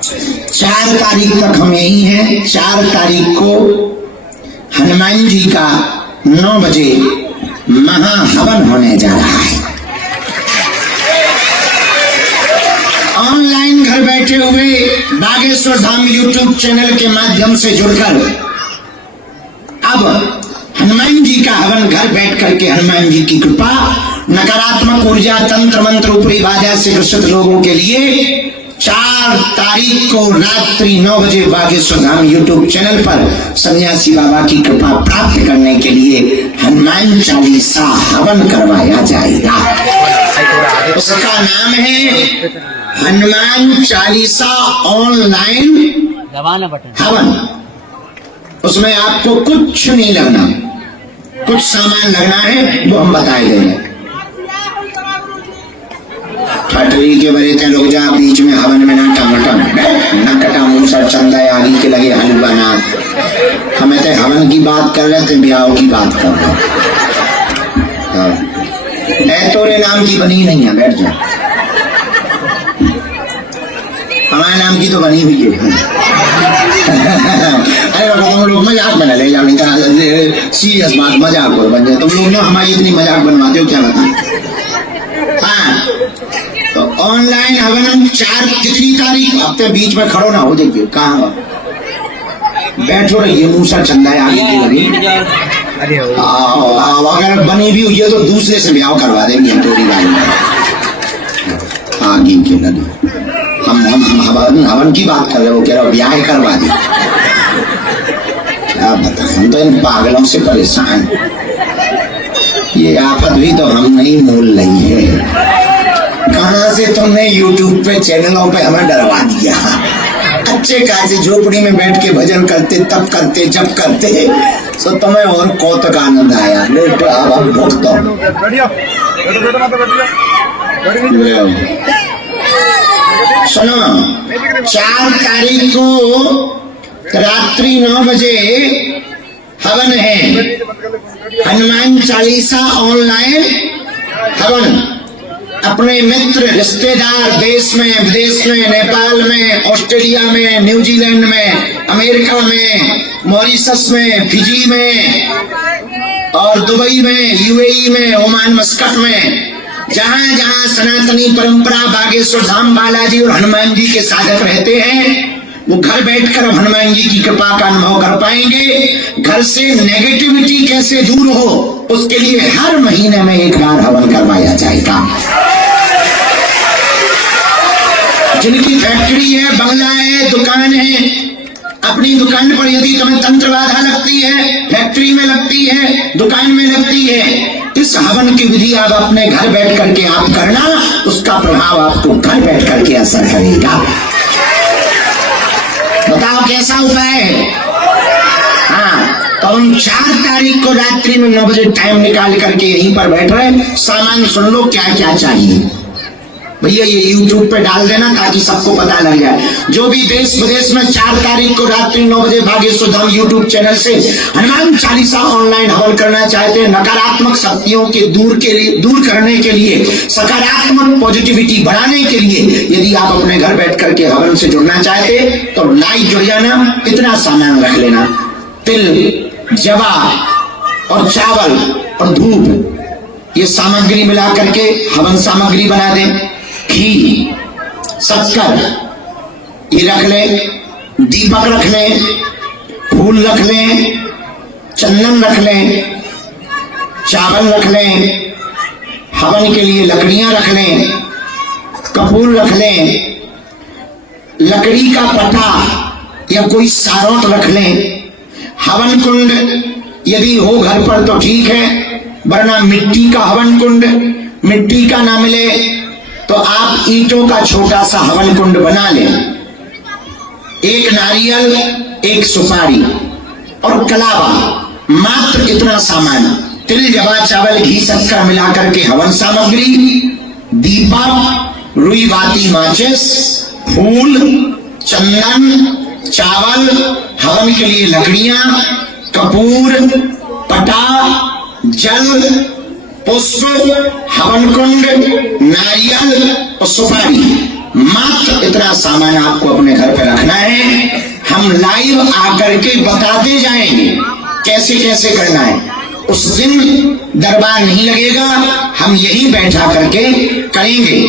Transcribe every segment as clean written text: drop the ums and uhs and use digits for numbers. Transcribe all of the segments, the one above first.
4 तारीख तक हम यही हैं। 4 तारीख को हनुमान जी का 9 बजे महाहवन होने जा रहा है। ऑनलाइन घर बैठे हुए बागेश्वर धाम यूट्यूब चैनल के माध्यम से जुड़कर अब हनुमान जी का हवन घर बैठ करके हनुमान जी की कृपा, नकारात्मक ऊर्जा, तंत्र मंत्र, ऊपरी बाधा से ग्रसित लोगों के लिए 4 तारीख को रात्रि 9 बजे बागेश्वर धाम यूट्यूब चैनल पर सन्यासी बाबा की कृपा प्राप्त करने के लिए हनुमान चालीसा हवन करवाया जाएगा। उसका नाम है हनुमान चालीसा ऑनलाइन हवन। उसमें आपको कुछ नहीं लगना, कुछ सामान लगना है वो हम बताए देंगे। फटरी के बड़े थे लोग जा बीच में हवन में ना टमाटम न कटा मूसर चंदा आदि के लगे हलवा ना। हमें तो हवन की बात कर रहे थे, ब्याह की बात कर रहे। तोरे नाम की बनी नहीं है, बैठ जा। हमारे नाम की तो बनी हुई है। अरे बाबा तुम लोग मजाक बना ले जाओ, सीरियस बात मजाक हो बन जाए। तुम लोग ना हमारी इतनी मजाक बनवाते हो, क्या बता। हाँ तो ऑनलाइन हवन 4 कितनी तारीख, हफ्ते बीच में खड़ो ना हो जाइए। कहाँ बैठो रहिए, मूसा चंदा आगे की लगी। अगर बनी भी हुई है तो दूसरे से ब्याह करवा देंगे थोड़ी आगे की लगी। हम हवन की बात कर रहे हो, कह रहे हो ब्याह करवा दे। क्या बता, हम तो इन पागलों से परेशान। ये आफत भी तो हम नहीं मोल रही है। कहां से तुमने YouTube पे चैनलों पे हमें डरवा दिया। अच्छे खासे झोपड़ी में बैठ के भजन करते, तब करते, जब करते, सो तुम्हें और कौतुक आनंद आया। अब हम भुगतो। सुनो, 4 तारीख को रात्रि 9 बजे हवन है, हनुमान चालीसा ऑनलाइन हवन। अपने मित्र, रिश्तेदार देश में, विदेश में, नेपाल में, ऑस्ट्रेलिया में, न्यूजीलैंड में, अमेरिका में, मॉरिशस में, फिजी में और दुबई में, यूएई में, ओमान मस्कट में, जहां जहां सनातनी परंपरा बागेश्वर धाम बालाजी और हनुमान जी के साधक रहते हैं, वो घर बैठकर हनुमान जी की कृपा का अनुभव कर पाएंगे। घर से नेगेटिविटी कैसे दूर हो, उसके लिए हर महीने में 1 बार हवन करवाया जाएगा। जिनकी फैक्ट्री है, बंगला है, दुकान है, अपनी दुकान पर यदि तुम्हें तंत्र बाधा लगती है, फैक्ट्री में लगती है, दुकान में लगती है, इस हवन की विधि आप अपने घर बैठ करके आप करना, उसका प्रभाव आपको घर बैठ करके असर करेगा। बताओ कैसा उपाय है? हाँ, तो हम 4 तारीख को रात्रि में 9 बजे टाइम निकाल करके यहीं पर बैठ रहे। सामान सुन लो क्या क्या चाहिए भैया, ये YouTube पे डाल देना ताकि सबको पता लग जाए। जो भी देश विदेश में 4 तारीख को रात्रि 9 बजे बागेश्वर धाम YouTube चैनल से हनुमान चालीसा ऑनलाइन हवन करना चाहते हैं, नकारात्मक शक्तियों के दूर करने के लिए, सकारात्मक पॉजिटिविटी बढ़ाने के लिए, यदि आप अपने घर बैठ करके हवन से जुड़ना चाहते तो लाइव जुड़ जाना। इतना सामान रख लेना, तिल, जवा और चावल और धूप, ये सामग्री मिला करके हवन सामग्री बना दें। घी, शक्कर ये रख ले, दीपक रख ले, फूल रख ले, चंदन रख ले, चावल रख ले, हवन के लिए लकड़ियां रख ले, कपूर रख ले, लकड़ी का पटा या कोई सारोट रख ले। हवन कुंड यदि हो घर पर तो ठीक है, वरना मिट्टी का हवन कुंड, मिट्टी का ना मिले तो आप ईंटों का छोटा सा हवन कुंड बना लें। 1 नारियल, 1 सुपारी और कलावा, मात्र इतना सामान। तिल, जवा, चावल, घी, शक्कर मिला करके हवन सामग्री, दीपक, रुई बाती, माचिस, फूल, चंदन, चावल, हवन के लिए लकड़ियां, कपूर, पटा, जल, पुष्प, हवन कुंड, नारियल और सुपारी, मात्र इतना सामान आपको अपने घर पे रखना है। हम लाइव आकर के बताते जाएंगे कैसे कैसे करना है। उस दिन दरबार नहीं लगेगा, हम यहीं बैठा करके करेंगे।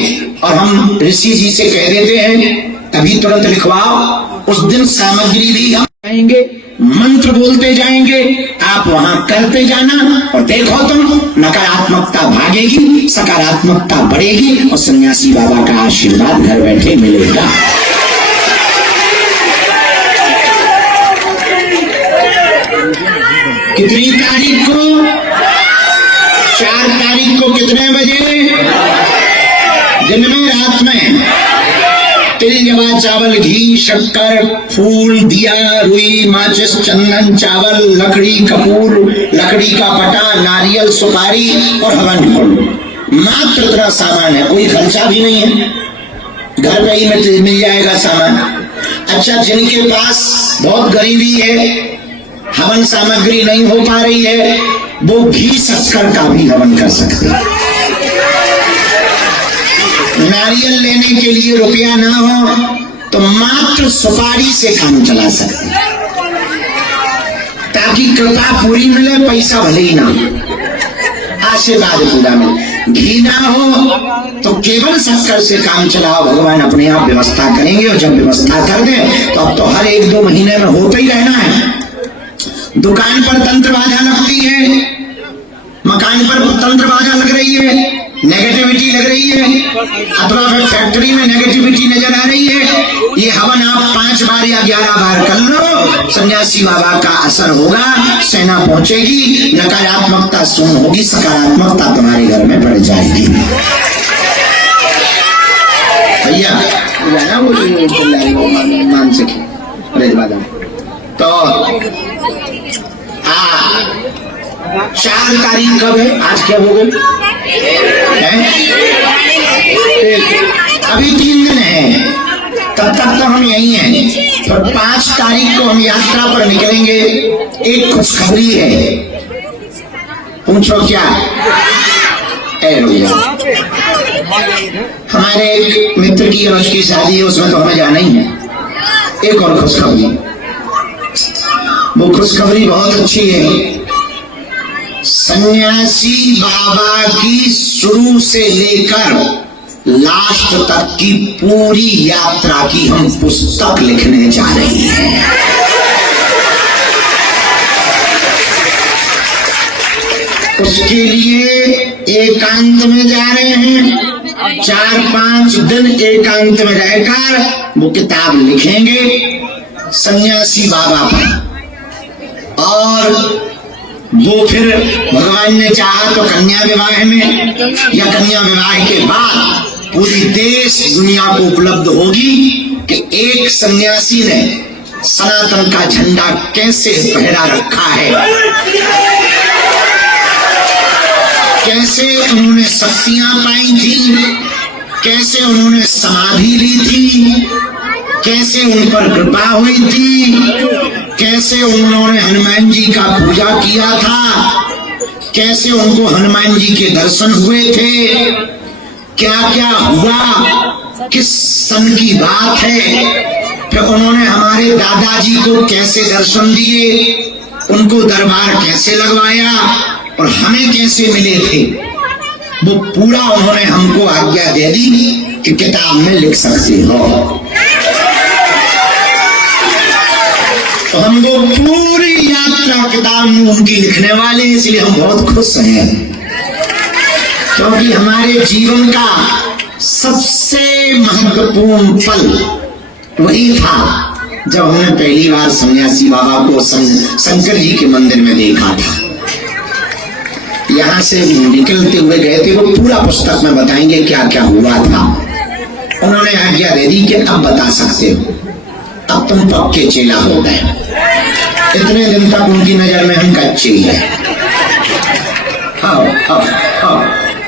और हम ऋषि जी से कह देते हैं तभी तुरंत लिखवाओ। उस दिन सामग्री भी हम जाएंगे, मंत्र बोलते जाएंगे, आप वहां करते जाना और देखो तुम, नकारात्मकता भागेगी, सकारात्मकता बढ़ेगी और सन्यासी बाबा का आशीर्वाद घर बैठे मिलेगा। कितनी तारीख को? 4 तारीख को। कितने बजे? दिन में, रात में। तिल जवा चावल घी शक्कर फूल दिया रुई माचिस चंदन चावल लकड़ी कपूर लकड़ी का पटा नारियल सुपारी और हवन फूल। मात्र इतना सामान है, कोई खर्चा भी नहीं है, घर पे ही मिल जाएगा सामान। अच्छा, जिनके पास बहुत गरीबी है, हवन सामग्री नहीं हो पा रही है, वो घी शक्कर का भी हवन कर सकते हैं। नारियल लेने के लिए रुपया ना हो तो मात्र सुपारी से काम चला सकते हैं, ताकि कृपा पूरी मिले, पैसा भले ही ना हो, आशीर्वाद पूरा मिले। घी ना हो तो केवल शक्कर से काम चलाओ, भगवान अपने आप व्यवस्था करेंगे। और जब व्यवस्था कर दे तो अब तो हर 1-2 महीने में होता ही रहना है। दुकान पर तंत्र बाधा लगती है, मकान पर तंत्र बाधा लग रही है, नेगेटिविटी लग रही है, अथवा फिर फैक्ट्री में नेगेटिविटी नजर आ रही है, ये हवन आप 5 बार या 11 बार कर लो, सन्यासी बाबा का असर होगा, सेना पहुंचेगी, नकारात्मकता शून्य होगी, सकारात्मकता तुम्हारे घर में बढ़ जाएगी। भैया मानसिक तो 4 तारीख कब है? आज क्या हो गई? अभी 3 दिन है, तब तक तो हम यही हैं। तो 5 तारीख को हम यात्रा पर निकलेंगे। एक खुशखबरी है, पूछो क्या? हमारे एक मित्र की और उसकी शादी है, उसमें तो हमें जाना ही है। एक और खुशखबरी, वो खुशखबरी बहुत अच्छी है। सन्यासी बाबा की शुरू से लेकर लास्ट तक की पूरी यात्रा की हम पुस्तक लिखने जा रहे हैं। उसके लिए एकांत में जा रहे हैं। 4-5 दिन एकांत में रहकर वो किताब लिखेंगे सन्यासी बाबा पर। और वो फिर भगवान ने चाहा तो कन्या विवाह में या कन्या विवाह के बाद पूरी देश दुनिया को उपलब्ध होगी कि एक सन्यासी ने सनातन का झंडा कैसे फहरा रखा है, कैसे उन्होंने शक्तियां पाई थी, कैसे उन्होंने समाधि ली थी, कैसे उन पर कृपा हुई थी, कैसे उन्होंने हनुमान जी का पूजा किया था, कैसे उनको हनुमान जी के दर्शन हुए थे, क्या क्या हुआ, किस सन की बात है। फिर उन्होंने हमारे दादाजी को कैसे दर्शन दिए, उनको दरबार कैसे लगवाया और हमें कैसे मिले थे, वो पूरा उन्होंने हमको आज्ञा दे दी कि किताब में लिख सकते हो। तो हम वो पूरी यात्रा किताब में उनकी लिखने वाले, इसलिए हम बहुत खुश हैं, क्योंकि हमारे जीवन का सबसे महत्वपूर्ण पल वही था जब हमने पहली बार सन्यासी बाबा को शंकर जी के मंदिर में देखा था। यहाँ से निकलते हुए गए थे, वो पूरा पुस्तक में बताएंगे क्या क्या हुआ था। उन्होंने आज्ञा दे दी कि अब बता सकते हो, अब तुम पक्के चेला हो गए। इतने दिन तक उनकी नजर में हम कच्चे ही है।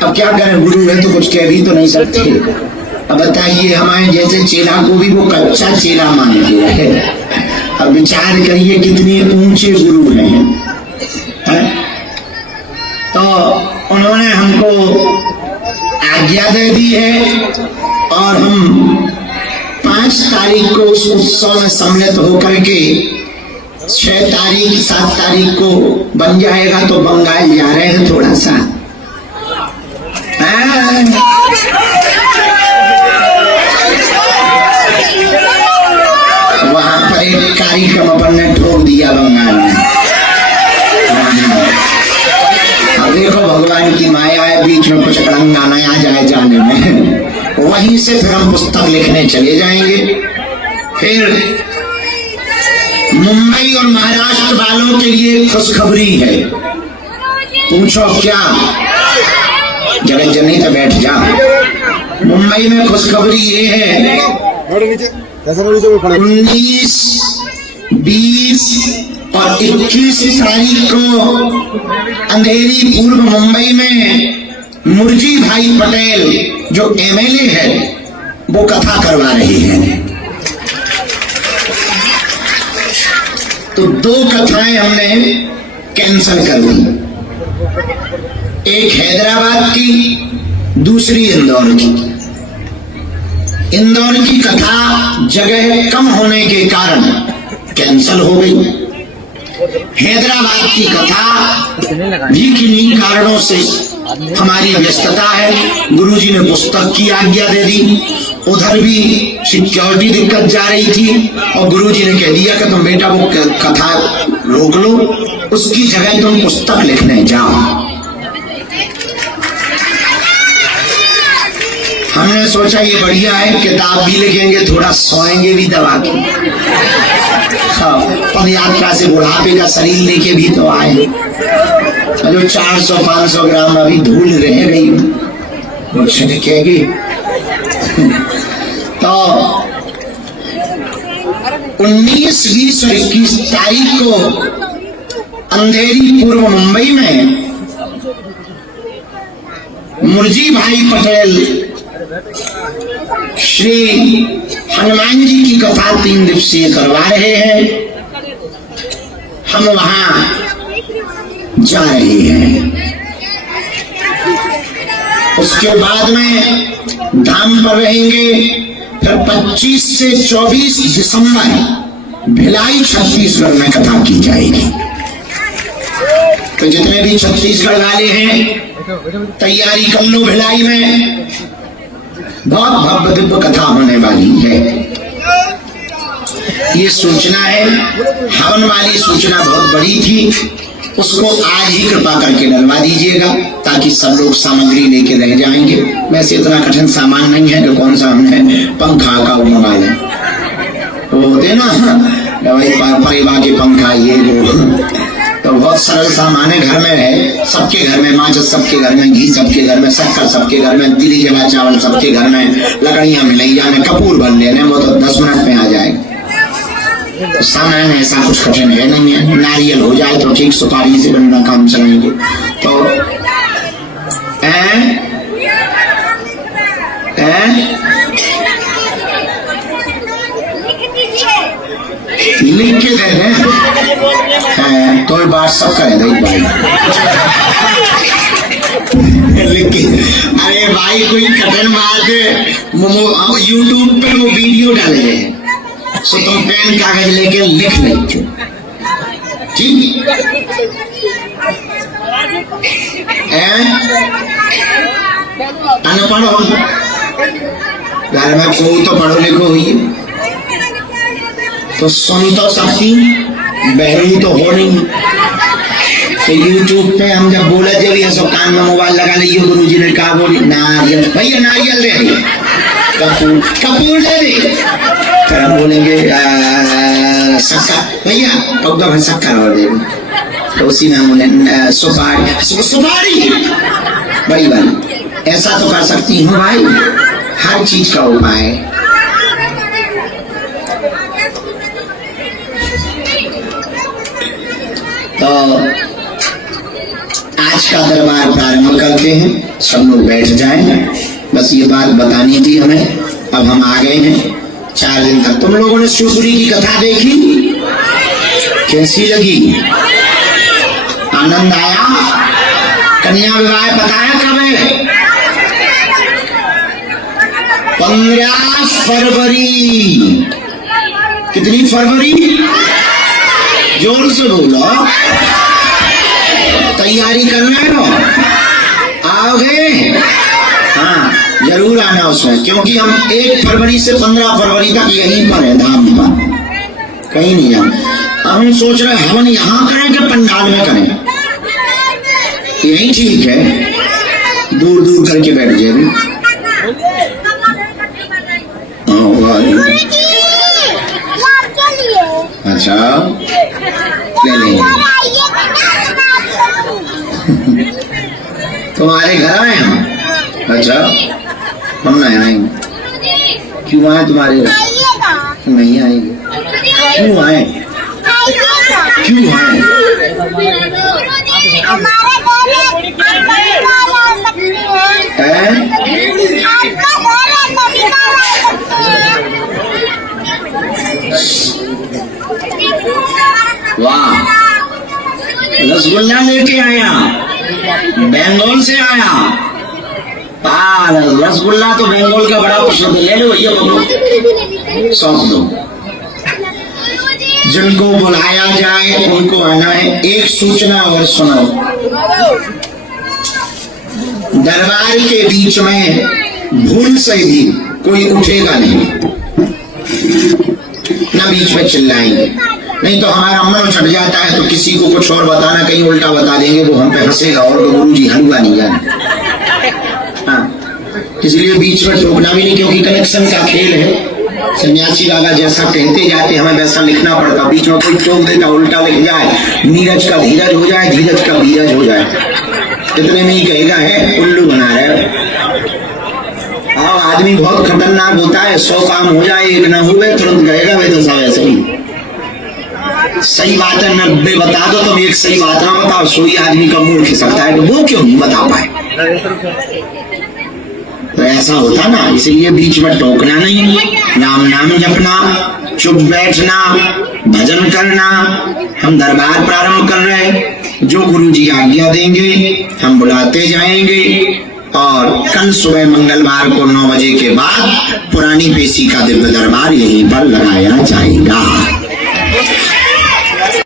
अब क्या करें, गुरु है तो कुछ कह भी तो नहीं सकते। अब बताइए, हमारे जैसे चेला को भी वो कच्चा चेला मानते हैं। अब विचार करिए कितने ऊंचे गुरु हैं। तो उन्होंने हमको आज्ञा दे दी है और हम 5 तारीख को उस उत्सव में सम्मिलित होकर के 6 तारीख 7 तारीख को बन जाएगा तो बंगाल जा रहे हैं थोड़ा सा। वहां पर एक कार्यक्रम अपन ने ठोक दिया बंगाल में। अब देखो भगवान की माया है, बीच में कुछ रंगा नया जाए जाने में। वहीं से फिर हम पुस्तक लिखने चले जाएंगे। फिर मुंबई और महाराष्ट्र वालों के लिए खुशखबरी है। पूछो क्या? जगत जननी तो बैठ जा। मुंबई में खुशखबरी ये है, 19, 20 और 21 तारीख को अंधेरी पूर्व मुंबई में मुर्जी भाई पटेल जो एमएलए है वो कथा करवा रही है। तो 2 कथाएं हमने कैंसिल कर दी, एक हैदराबाद की, दूसरी इंदौर की। इंदौर की कथा जगह कम होने के कारण कैंसिल हो गई। हैदराबाद की कथा भी किन्हीं कारणों से हमारी व्यस्तता है, गुरुजी ने पुस्तक की आज्ञा दे दी, उधर भी सिक्योरिटी दिक्कत जा रही थी और गुरुजी ने कह दिया कि तुम बेटा वो कथा रोक लो, उसकी जगह तुम पुस्तक लिखने जाओ। हमने सोचा ये बढ़िया है, किताब भी लिखेंगे, थोड़ा सोएंगे भी दबा के। हाँ, पद यात्रा से बुढ़ापे का शरीर लेके भी तो आए। जो 400-500 ग्राम अभी धूल रह गई वो छिड़केगी। तो 19, 20 और 21 तारीख को अंधेरी पूर्व मुंबई में मुर्जी भाई पटेल श्री हनुमान जी की कथा 3 दिवसीय करवा रहे हैं। हम वहां जा रहे हैं। उसके बाद में धाम पर रहेंगे। फिर 25 से 24 दिसंबर भिलाई छत्तीसगढ़ में कथा की जाएगी। तो जितने भी छत्तीसगढ़ वाले हैं तैयारी कर लो, भिलाई में बहुत भव्य दिव्य कथा होने वाली है। ये सूचना है, हवन वाली सूचना बहुत बड़ी थी, उसको आज ही कृपा करके डलवा दीजिएगा ताकि सब लोग सामग्री लेके रह जाएंगे। वैसे इतना कठिन सामान नहीं है कि कौन सा हमने पंखा का मोबाइल वो होते ना परिवार के पंखा ये वो, तो बहुत सरल सामान है, घर में है, सबके घर में माचिस, सबके घर में घी, सबके घर में शक्कर, सबके घर में तिली जवा चावल, सबके घर में लकड़ियां मिलैया में कपूर भर लेने, वो तो 10 मिनट में आ जाएगा। तो सामान ऐसा कुछ कठिन है नहीं है। नारियल हो जाए तो ठीक, सुपारी से बनना काम चलेंगे। तो लिख के दे रहे तो बात सब करेगा एक भाई लिख के। अरे भाई कोई कठिन बात यूट्यूब पे वो वीडियो डाले हैं, सो तुम पेन कागज लेके लिख लेते ठीक अनपढ़ हो, घर में कोई तो पढ़ो लिखो हुई तो सुन तो सकती, बहरी तो हो नहीं। तो यूट्यूब पे हम जब बोले जब ये सब कान में मोबाइल लगा लीजिए, गुरु जी ने कहा बोली नारियल, भैया नारियल दे दे, कपूर दे दे, फिर हम बोलेंगे शक्कर, भैया पौधा भर शक्कर और दे दे, तो उसी में हम बोले सुपारी बड़ी बात। ऐसा तो कर सकती हूँ भाई, हर चीज का उपाय। तो आज का दरबार प्रारंभ करते हैं, सब लोग बैठ जाएं। बस ये बात बतानी थी हमें, अब हम आ गए हैं। 4 दिन तक तुम लोगों ने शिवपुरी की कथा देखी, कैसी लगी? आनंद आया? कन्या विवाह पता है कब है? 15 फरवरी। कितनी फरवरी? जोर से बोलो। तैयारी कर रहे हो? आओगे? हाँ, जरूर आना उसमें, क्योंकि हम 1 फरवरी से 15 फरवरी तक यहीं पर है, धाम पर, कहीं नहीं जाना। हम सोच रहे हवन यहाँ करें कि पंडाल में करें? यही ठीक है, दूर दूर करके बैठ जाएगी। अच्छा, ले लेंगे। तुम्हारे घर आए हम? अच्छा, हम नहीं आएंगे। क्यों आए तुम्हारे घर? नहीं आएंगे। क्यों आए? क्यों आए? वाह, रसगुल्ला लेके आया, बंगाल से आया। रसगुल्ला तो बंगाल का बड़ा पसंद है, ले लो भैया, बोलो, सौंप दो। जिनको बुलाया जाए उनको आना है। एक सूचना और सुनो, दरबार के बीच में भूल से भी कोई उठेगा नहीं, ना बीच में चिल्लाएंगे, नहीं तो हमारा मन छट जाता है तो किसी को कुछ और बताना, कहीं उल्टा बता देंगे, वो हम पे हंसेगा और गुरु जी हलवा नहीं जाने। हाँ, इसलिए बीच में टोकना भी नहीं, क्योंकि कनेक्शन का खेल है। सन्यासी बाबा जैसा कहते जाते हमें वैसा लिखना पड़ता, बीच में कोई टोक देता, उल्टा लिख जाए, नीरज का धीरज हो जाए, धीरज का बीरज हो जाए, इतने नहीं कहेगा है उल्लू बना रहे। हाँ, आदमी बहुत खतरनाक होता है, 100 काम हो जाए, एक न हुए तुरंत कहेगा वे तो सब ऐसे ही। सही बात है 90 बता दो, तुम एक सही बात ना बताओ, सोई आदमी का मूड खिसकता है, वो क्यों नहीं बता पाए? तो ऐसा होता ना, इसलिए बीच में टोकना नहीं, नाम जपना, चुप बैठना, भजन करना। हम दरबार प्रारंभ कर रहे हैं, जो गुरु जी आज्ञा देंगे हम बुलाते जाएंगे। और कल सुबह मंगलवार को 9 बजे के बाद पुरानी पेशी का दिव्य दरबार यहीं पर लगाया जाएगा।